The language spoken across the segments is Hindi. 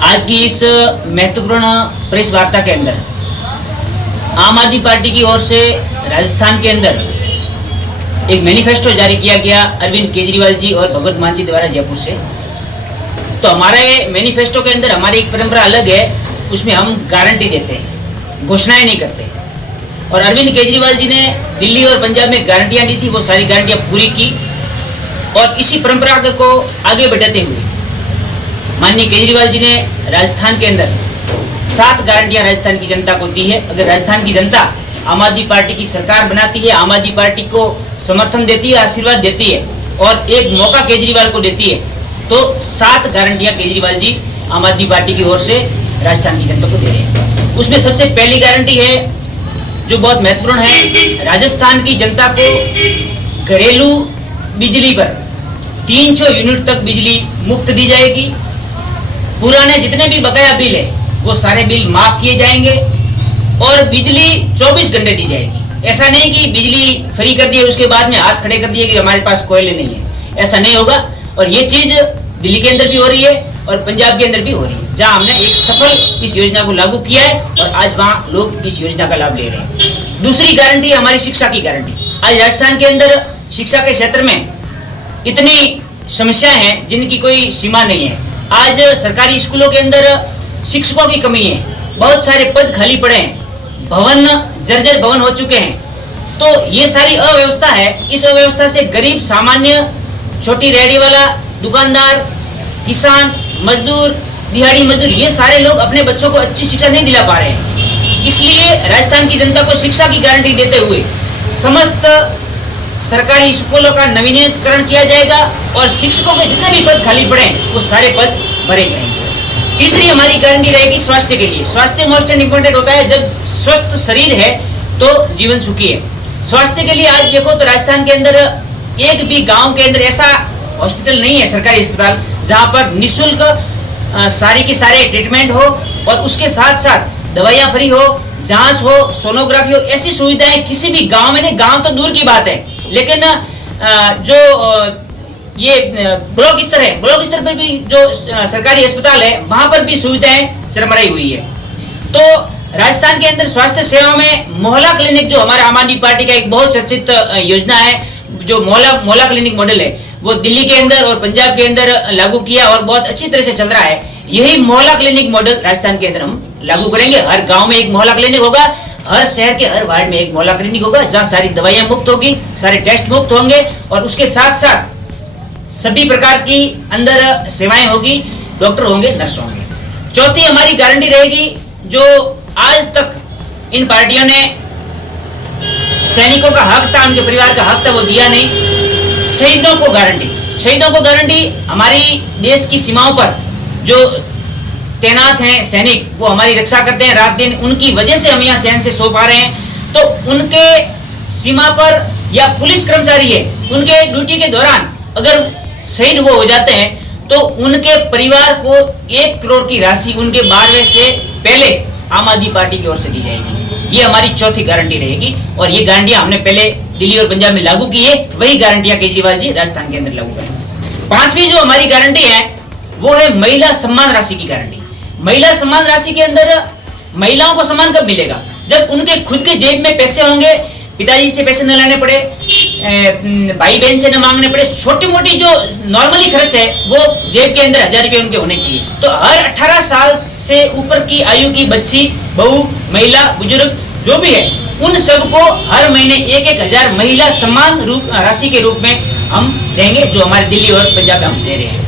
आज की इस महत्वपूर्ण प्रेस वार्ता के अंदर आम आदमी पार्टी की ओर से राजस्थान के अंदर एक मैनिफेस्टो जारी किया गया अरविंद केजरीवाल जी और भगवंत मान जी द्वारा जयपुर से। तो हमारे मैनिफेस्टो के अंदर हमारी एक परंपरा अलग है, उसमें हम गारंटी देते हैं, घोषणाएं नहीं करते। और अरविंद केजरीवाल जी ने दिल्ली और पंजाब में गारंटियां दी थी, वो सारी गारंटियां पूरी की। और इसी परंपरा को आगे बढ़ाते हुए माननीय केजरीवाल जी ने राजस्थान के अंदर 7 गारंटियां राजस्थान की जनता को दी है। अगर राजस्थान की जनता आम आदमी पार्टी की सरकार बनाती है, आम आदमी पार्टी को समर्थन देती है, आशीर्वाद देती है और एक मौका केजरीवाल को देती है, तो 7 गारंटियां केजरीवाल जी आम आदमी पार्टी की ओर से राजस्थान की जनता को दे रहे हैं। उसमें सबसे पहली गारंटी है जो बहुत महत्वपूर्ण है, राजस्थान की जनता को घरेलू बिजली पर 300 यूनिट तक बिजली मुफ्त दी जाएगी। पुराने जितने भी बकाया बिल है वो सारे बिल माफ किए जाएंगे और बिजली 24 घंटे दी जाएगी। ऐसा नहीं कि बिजली फ्री कर दिए उसके बाद में हाथ खड़े कर दिए कि हमारे पास कोयले नहीं है, ऐसा नहीं होगा। और ये चीज दिल्ली के अंदर भी हो रही है और पंजाब के अंदर भी हो रही है, जहां हमने एक सफल इस योजना को लागू किया है और आज वहां लोग इस योजना का लाभ ले रहे हैं। दूसरी गारंटी है हमारी शिक्षा की गारंटी। आज राजस्थान के अंदर शिक्षा के क्षेत्र में इतनी समस्याएं हैं जिनकी कोई सीमा नहीं है। आज सरकारी स्कूलों के अंदर शिक्षकों की कमी है, बहुत सारे पद खाली पड़े हैं, भवन जर्जर भवन हो चुके हैं। तो ये सारी अव्यवस्था है। इस अव्यवस्था से गरीब सामान्य छोटी रेहड़ी वाला, दुकानदार, किसान, मजदूर, दिहाड़ी मजदूर, ये सारे लोग अपने बच्चों को अच्छी शिक्षा नहीं दिला पा रहे हैं। इसलिए राजस्थान की जनता को शिक्षा की गारंटी देते हुए समस्त सरकारी स्कूलों का नवीनीकरण किया जाएगा और शिक्षकों के जितने भी पद खाली पड़े वो सारे पद भरे जाएंगे। तीसरी हमारी गारंटी रहेगी स्वास्थ्य के लिए। स्वास्थ्य मोस्ट इम्पोर्टेंट होता है, जब स्वस्थ शरीर है तो जीवन सुखी है। स्वास्थ्य के लिए आज देखो तो राजस्थान के अंदर एक भी गांव के अंदर ऐसा हॉस्पिटल नहीं है, सरकारी अस्पताल, जहां पर निःशुल्क सारे के सारे ट्रीटमेंट हो और उसके साथ साथ दवाइयां फ्री हो, जांच हो, सोनोग्राफी हो। ऐसी सुविधाएं किसी भी गांव में नहीं, गांव तो दूर की बात है, लेकिन जो ये ब्लॉक स्तर है, ब्लॉक स्तर पर भी जो सरकारी अस्पताल है वहां पर भी सुविधाएं चरमराई हुई है। तो राजस्थान के अंदर स्वास्थ्य सेवा में मोहल्ला क्लिनिक, जो हमारा आम आदमी पार्टी का एक बहुत चर्चित योजना है, जो मोहल्ला क्लिनिक मॉडल है, वो दिल्ली के अंदर और पंजाब के अंदर लागू किया और बहुत अच्छी तरह से चल रहा है। यही मोहल्ला क्लिनिक मॉडल राजस्थान के अंदर हम लागू करेंगे। हर गांव में एक मोहल्ला क्लिनिक होगा, हर शहर के हर वार्ड में एक मोहल्ला क्लिनिक होगा, जहां सारी दवाइयां मुफ्त होगी, सारे टेस्ट मुफ्त होंगे और उसके साथ साथ सभी प्रकार की अंदर सेवाएं होगी, डॉक्टर होंगे, नर्स होंगे। चौथी हमारी गारंटी रहेगी, जो आज तक इन पार्टियों ने सैनिकों का हक था, उनके परिवार का हक था, वो दिया नहीं। शहीदों को गारंटी, शहीदों को गारंटी। हमारी देश की सीमाओं पर जो तैनात हैं सैनिक, वो हमारी रक्षा करते हैं रात दिन, उनकी वजह से हम यहाँ चैन से सो पा रहे हैं। तो उनके सीमा पर या पुलिस कर्मचारी है, उनके ड्यूटी के दौरान अगर शहीद वो हो जाते हैं तो उनके परिवार को 1 करोड़ की राशि उनके 12वें से पहले आम आदमी पार्टी की ओर से दी जाएगी। ये हमारी चौथी गारंटी रहेगी और ये गारंटियां हमने पहले दिल्ली और पंजाब में लागू की है, वही गारंटियां केजरीवाल जी राजस्थान के अंदर लागू करेंगे। 5वीं जो हमारी गारंटी है वो है महिला सम्मान राशि की गारंटी। महिला सम्मान राशि के अंदर महिलाओं को सम्मान कब मिलेगा? जब उनके खुद के जेब में पैसे होंगे, पिताजी से पैसे न लाने पड़े, भाई बहन से न मांगने पड़े, छोटी मोटी जो नॉर्मली खर्च है वो जेब के अंदर 1000 रुपए उनके होने चाहिए। तो हर 18 साल से ऊपर की आयु की बच्ची, बहू, महिला, बुजुर्ग जो भी है, उन सबको हर महीने 1-1000 महिला सम्मान राशि के रूप में हम देंगे, जो हमारे दिल्ली और पंजाब में हम दे रहे हैं।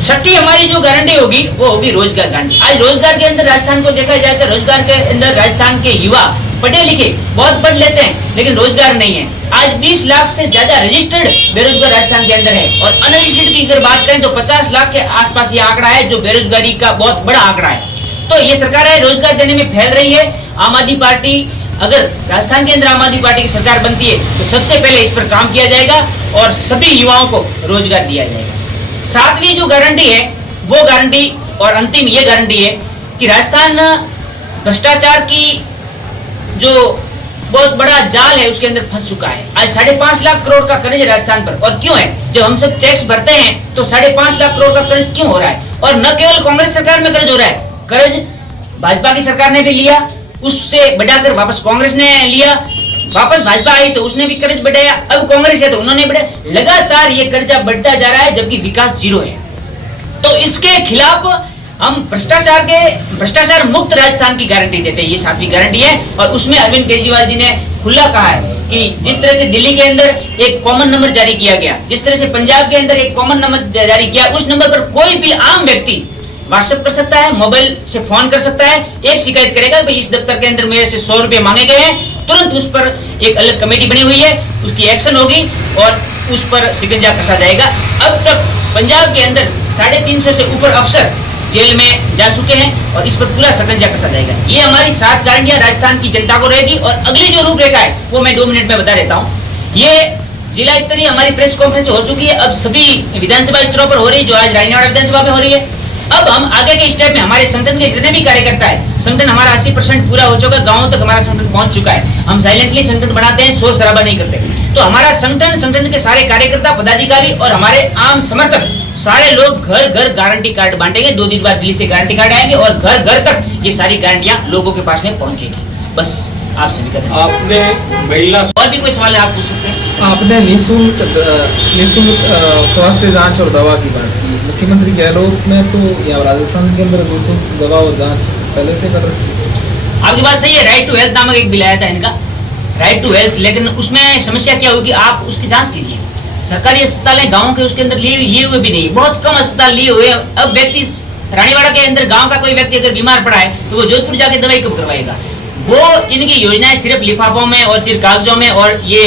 छठी हमारी जो गारंटी होगी वो होगी रोजगार गारंटी। आज रोजगार के अंदर राजस्थान को देखा जाए तो रोजगार के अंदर राजस्थान के युवा पढ़े लिखे बहुत पढ़ लेते हैं लेकिन रोजगार नहीं है। आज 20 लाख से ज्यादा रजिस्टर्ड बेरोजगार राजस्थान के अंदर है और अनरजिस्टर्ड की अगर बात करें तो 50 लाख के आसपास ये आंकड़ा है, जो बेरोजगारी का बहुत बड़ा आंकड़ा है। तो ये सरकार है रोजगार देने में फैल रही है। आम आदमी पार्टी, अगर राजस्थान के अंदर आम आदमी पार्टी की सरकार बनती है तो सबसे पहले इस पर काम किया जाएगा और सभी युवाओं को रोजगार दिया जाएगा। 7वीं जो गारंटी है वो गारंटी और अंतिम ये गारंटी है कि राजस्थान भ्रष्टाचार की जो बहुत बड़ा जाल है उसके अंदर फंस चुका है। आज 5.5 लाख करोड़ का कर्ज है राजस्थान पर। और क्यों है? जब हम सब टैक्स भरते हैं तो 5.5 लाख करोड़ का कर्ज क्यों हो रहा है? और न केवल कांग्रेस सरकार में कर्ज हो रहा है, कर्ज भाजपा की सरकार ने भी लिया, उससे बढ़ाकर वापस कांग्रेस ने लिया, वापस भाजपा आई तो उसने भी कर्ज बढ़ाया, अब कांग्रेस है तो उन्होंने बढ़ाया। लगातार ये कर्जा बढ़ता जा रहा है जबकि विकास जीरो है। तो इसके खिलाफ हम भ्रष्टाचार मुक्त राजस्थान की गारंटी देते हैं, ये 7वीं गारंटी है। और उसमें अरविंद केजरीवाल जी ने खुला कहा है कि जिस तरह से दिल्ली के अंदर एक कॉमन नंबर जारी किया गया, जिस तरह से पंजाब के अंदर एक कॉमन नंबर जारी किया, उस नंबर पर कोई भी आम व्यक्ति व्हाट्सएप कर सकता है, मोबाइल से फोन कर सकता है, एक शिकायत करेगा भाई इस दफ्तर के अंदर मेरे से 100 रुपए मांगे गए हैं, तुरंत उस पर एक अलग कमेटी बनी हुई है, उसकी एक्शन होगी और उस पर शिकंजा कसा जाएगा। अब तक पंजाब के अंदर 350 से ऊपर अफसर जेल में जा चुके हैं और इस पर पूरा शिकंजा कसा जाएगा। ये हमारी 7 गारंटियां राजस्थान की जनता को रहेगी। और अगली जो रूपरेखा है वो मैं 2 मिनट में बता देता हूँ। ये जिला स्तरीय हमारी प्रेस कॉन्फ्रेंस हो चुकी है, अब सभी विधानसभा स्तरों पर हो रही है, जो आज रानीवाड़ा विधानसभा में हो रही है। अब हम आगे के स्टेप में हमारे संगठन के जितने भी कार्यकर्ता है, संगठन हमारा 80% पूरा हो चुका है, गांवों तक हमारा संगठन पहुंच चुका है। हम साइलेंटली संगठन बनाते हैं, शोर शराबा नहीं करते। तो हमारा संगठन के सारे कार्यकर्ता, पदाधिकारी और हमारे आम समर्थक सारे लोग घर घर गारंटी कार्ड बांटेंगे। 2 दिन बाद दिल्ली से गारंटी कार्ड आएंगे और घर घर तक ये सारी गारंटियां लोगों के पास में पहुंचेगी। बस आप सभी का आपने महिला और भी कोई सवाल है आप पूछ सकते हैं। आपने निःशुल्क स्वास्थ्य जांच और दवा की बात की। मुख्यमंत्री गहलोत ने तो यहाँ राजस्थान के अंदर निःशुल्क दवा और जांच पहले से कर रखी है। आपकी बात सही है। राइट टू हेल्थ नामक एक बिल आया था इनका, राइट टू हेल्थ, लेकिन उसमें समस्या क्या होगी, आप उसकी जांच कीजिए। सरकारी अस्पताल है गाँव के, उसके अंदर लिए हुए भी नहीं, बहुत कम अस्पताल लिए हुए। अब व्यक्ति रानीवाड़ा के अंदर गाँव का कोई व्यक्ति अगर बीमार पड़ा है तो वो जोधपुर जाके दवाई कब करवाएगा। वो इनकी योजनाएं सिर्फ लिफाफों में और सिर्फ कागजों में और ये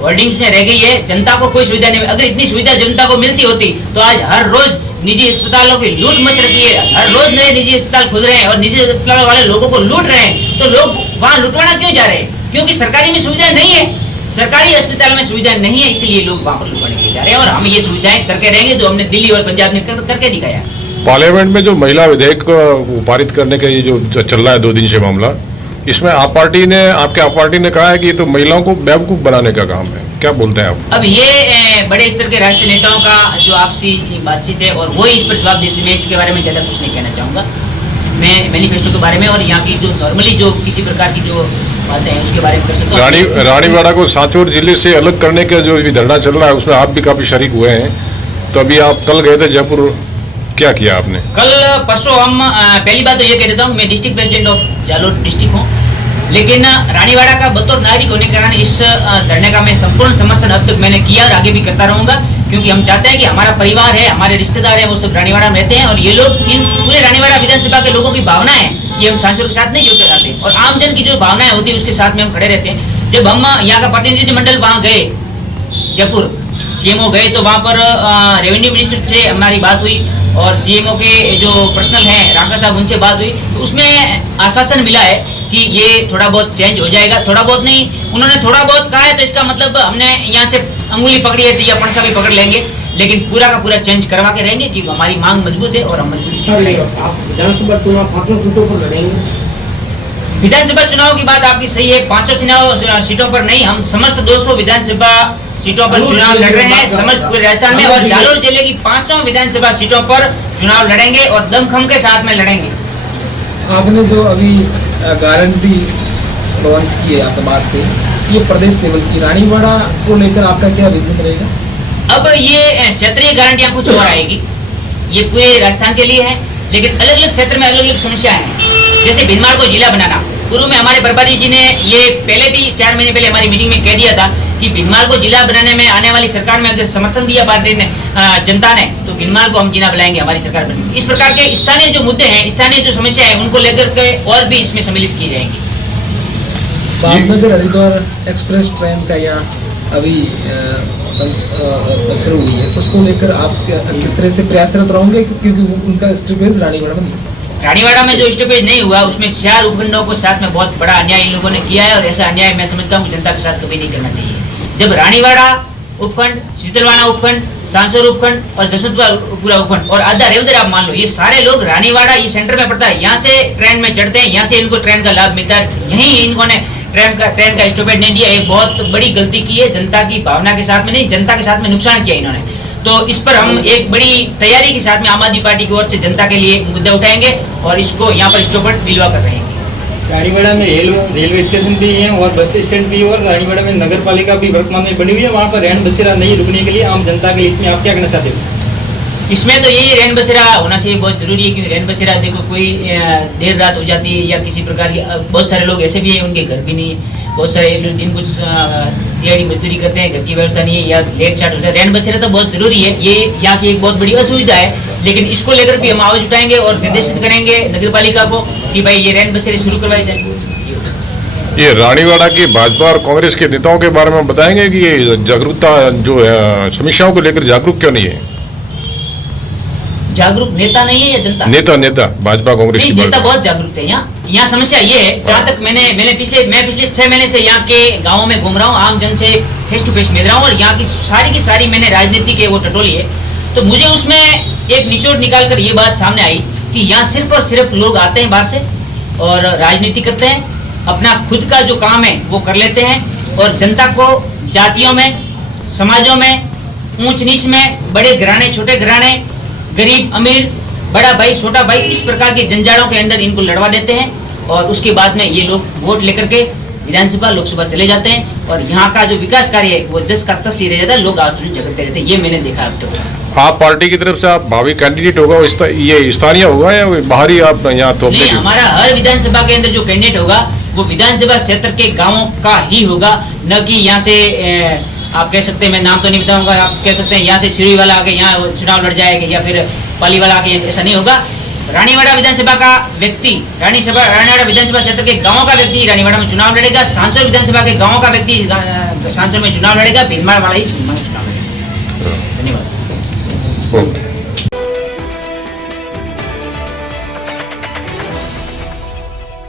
होर्डिंग्स में रह गई है। जनता को कोई सुविधा नहीं। अगर इतनी सुविधा जनता को मिलती होती तो आज हर रोज निजी अस्पतालों की लूट मच रही है, हर रोज नए निजी अस्पताल खुल रहे हैं और निजी अस्पताल वाले लोगों को लूट रहे हैं। तो लोग वहां लुटवाना क्यों जा रहे हैं? क्योंकि सरकारी में सुविधा नहीं है, सरकारी अस्पताल में सुविधा नहीं है, इसलिए लोग वहां पर लुटवाने के लिए जा रहे हैं। और हम ये सुविधाएं करके रहेंगे जो हमने दिल्ली और पंजाब में करके दिखाया। पार्लियामेंट में जो महिला विधेयक पारित करने का ये जो चल रहा है 2 दिन से मामला, इसमें आपके आप पार्टी ने कहा है कि ये तो महिलाओं को बेवकूफ बनाने का काम है, क्या बोलते हैं आप? अब ये बड़े स्तर के राष्ट्रीय नेताओं का जो आपसी बातचीत है और वही इस पर जवाब दे। मैं इसके बारे में ज्यादा कुछ नहीं कहना चाहूंगा। मैं मैनिफेस्टो के बारे में और यहाँ की जो नॉर्मली जो किसी प्रकार की जो बातें हैं उसके बारे में कर सकता हूँ। रानीवाड़ा को सांचौर जिले से अलग करने का जो भी धरना चल रहा है उसमें आप भी काफी शरीक हुए हैं। तो अभी आप कल गए थे जयपुर, क्या किया आपने? कल परसों हम पहली बात तो ये कह देता हूँ, मैं district president of Jalore district हूँ, लेकिन रानीवाड़ा का बतौर नागरिक होने के कारण इस धरने का मैं संपूर्ण समर्थन अब तक मैंने किया और आगे भी करता रहूंगा। क्योंकि हम चाहते हैं कि हमारा परिवार है, हमारे रिश्तेदार हैं, वो सब रानीवाड़ा में रहते हैं और ये लोग इन पूरे रानीवाड़ा विधानसभा के लोगों की भावना है कि हम सांचौर के साथ नहीं जुड़ते रहते और आमजन की जो भावनाएं होती है उसके साथ में हम खड़े रहते हैं। जब हम यहाँ का प्रतिनिधिमंडल वहाँ गए जयपुर, सीएमओ गए तो वहाँ पर रेवेन्यू मिनिस्टर से हमारी बात हुई और सीएमओ के जो पर्सनल हैं राका साहब उनसे बात हुई तो उसमें आश्वासन मिला है कि ये थोड़ा बहुत चेंज हो जाएगा। थोड़ा बहुत नहीं, उन्होंने थोड़ा बहुत कहा है तो इसका मतलब हमने यहाँ से अंगुली पकड़ी है तो या पंसा भी पकड़ लेंगे, लेकिन पूरा का पूरा चेंज करवा के रहेंगे कि हमारी मांग मजबूत है और हम मजबूती से विधानसभा चुनाव 5 सीटों पर लड़ेंगे। विधानसभा चुनाव की बात आपकी सही है, 5 सीटों पर नहीं, हम समस्त 200 विधानसभा सीटों पर चुनाव लड़ रहे हैं समस्त पूरे राजस्थान में और जालोर जिले की 500 विधानसभा सीटों पर चुनाव लड़ेंगे और दमखम के साथ में लड़ेंगे। आपने जो अभी गारंटी लॉन्च की है, आपने बात की, ये प्रदेश लेवल की, रानीवाड़ा को लेकर आपका क्या विजन रहेगा? अब ये क्षेत्रीय गारंटियां कुछ और आएगी, ये पूरे राजस्थान के लिए है, लेकिन अलग अलग क्षेत्र में अलग अलग समस्याएं हैं। जैसे भिनमाल को जिला बनाना, पूर्व में हमारे बर्बादी जी ने ये पहले भी 4 महीने पहले हमारी मीटिंग में कह दिया था कि भिनमाल को जिला बनाने में आने वाली सरकार में अगर समर्थन दिया पार्टी ने, जनता ने, तो भिनमाल को हम जिला बनाएंगे हमारी सरकार बनेगी। इस प्रकार के स्थानीय जो मुद्दे हैं, स्थानीय जो समस्या है, उनको लेकर के और भी इसमें सम्मिलित की जाएंगी। भावनगर हरिद्वार एक्सप्रेस ट्रेन का यहाँ अभी शुरू हुई है, तो उसको लेकर आप किस तरह से प्रयासरत रहोगे, क्योंकि उनका स्टॉपेज रानीवाड़ा में नहीं? रानीवाड़ा में जो स्टॉपेज नहीं हुआ उसमें 4 उपखंडों को साथ में बहुत बड़ा अन्याय इन लोगों ने किया है और ऐसा अन्याय मैं समझता हूँ जनता के साथ कभी नहीं करना चाहिए। जब रानीवाड़ा उपखंड, शीतलवाड़ा उपखंड, सांसौर उपखंड और जसवंतपुरा उपखंड और आधा रेवदर आप मान लो, ये सारे लोग रानीवाड़ा ये सेंटर में पड़ता है, यहाँ से ट्रेन में चढ़ते हैं, यहाँ से इनको ट्रेन का लाभ मिलता है। यही इन्होंने ट्रेन का स्टॉपेज नहीं दिया, एक बहुत बड़ी गलती की है, जनता की भावना के साथ में नहीं, जनता के साथ में नुकसान किया इन्होंने। तो इस पर हम एक बड़ी तैयारी के साथ में आम आदमी पार्टी की ओर से जनता के लिए मुद्दा उठाएंगे और इसको यहाँ पर स्टॉप दिलवा कर रहेंगे। रानीवाड़ा में रेलवे स्टेशन भी है और बस स्टैंड भी है और रानीवाड़ा में नगर पालिका भी वर्तमान में बनी हुई है, वहाँ पर रैन बसेरा नहीं रुकने के लिए आम जनता के लिए इसमें आप क्या कहना चाहते हो? इसमें तो यही रैन बसेरा होना चाहिए, बहुत जरूरी है, क्योंकि रैन बसेरा देखो कोई देर रात हो जाती है या किसी प्रकार की, बहुत सारे लोग ऐसे भी हैं उनके घर भी नहीं है, बहुत सारे दिन कुछ दिहाड़ी मजदूरी करते हैं, घर की व्यवस्था नहीं है या लेट चाट होता है। रैन बसेरा तो बहुत जरूरी है, ये यहाँ की एक बहुत बड़ी असुविधा है, लेकिन इसको लेकर भी हम आवाज उठाएंगे और निर्देशित करेंगे नगर पालिका को कि भाई ये रैन बसेरे शुरू करवाई जाए। ये रानीवाड़ा की भाजपा और कांग्रेस के नेताओं के बारे में बताएंगे कि ये जागरूकता जो है समस्याओं को लेकर जागरूक क्यों नहीं है? जागरूक नेता नहीं है या जनता? नेता भाजपा कांग्रेस नहीं, की नेता बहुत जागरूक है। यहाँ समस्या ये है, जहाँ तक मैं पिछले 6 महीने से यहाँ के गाँव में घूम रहा हूँ, आम जन से फेस टू फेस मिल रहा हूँ और यहाँ की सारी मैंने राजनीति के वो टटोली है, तो मुझे उसमें एक निचोड़ निकाल कर ये बात सामने आई कि यहाँ सिर्फ और सिर्फ लोग आते हैं बाहर से और राजनीति करते हैं, अपना खुद का जो काम है वो कर लेते हैं और जनता को जातियों में, समाजों में, ऊंच नीच में, बड़े घराने, छोटे घराने, गरीब अमीर, बड़ा भाई छोटा भाई, इस प्रकार के जंजालों के अंदर इनको लड़वा देते हैं और उसके बाद में ये लोग वोट लेकर के विधानसभा लोकसभा चले जाते हैं और यहाँ का जो विकास कार्य है वो जस का तस ही रह जाता है, लोग आलोचना झगड़ते रहते हैं। ये मैंने देखा अब तक। आप पार्टी की तरफ से आप भावी कैंडिडेट होगा ये स्थानीय होगा या बाहरी आप यहाँ तो? नहीं, हमारा हर विधानसभा के अंदर जो कैंडिडेट होगा वो विधानसभा क्षेत्र के गाँव का ही होगा, न कि यहाँ से आप कह सकते हैं, मैं नाम तो नहीं बताऊंगा, आप कह सकते हैं यहाँ से सिरी वाला आके यहाँ चुनाव लड़ जाएगा या फिर पाली वाला आके, ऐसा नहीं होगा। रानीवाड़ा विधानसभा का व्यक्ति रानीवाड़ा विधानसभा क्षेत्र के गांव का व्यक्ति रानीवाड़ा में चुनाव लड़ेगा, सांसद विधानसभा के गांव का व्यक्ति सांसद में चुनाव लड़ेगा, भीलमाल वाला ही चुनाव लड़ेगा। धन्यवाद।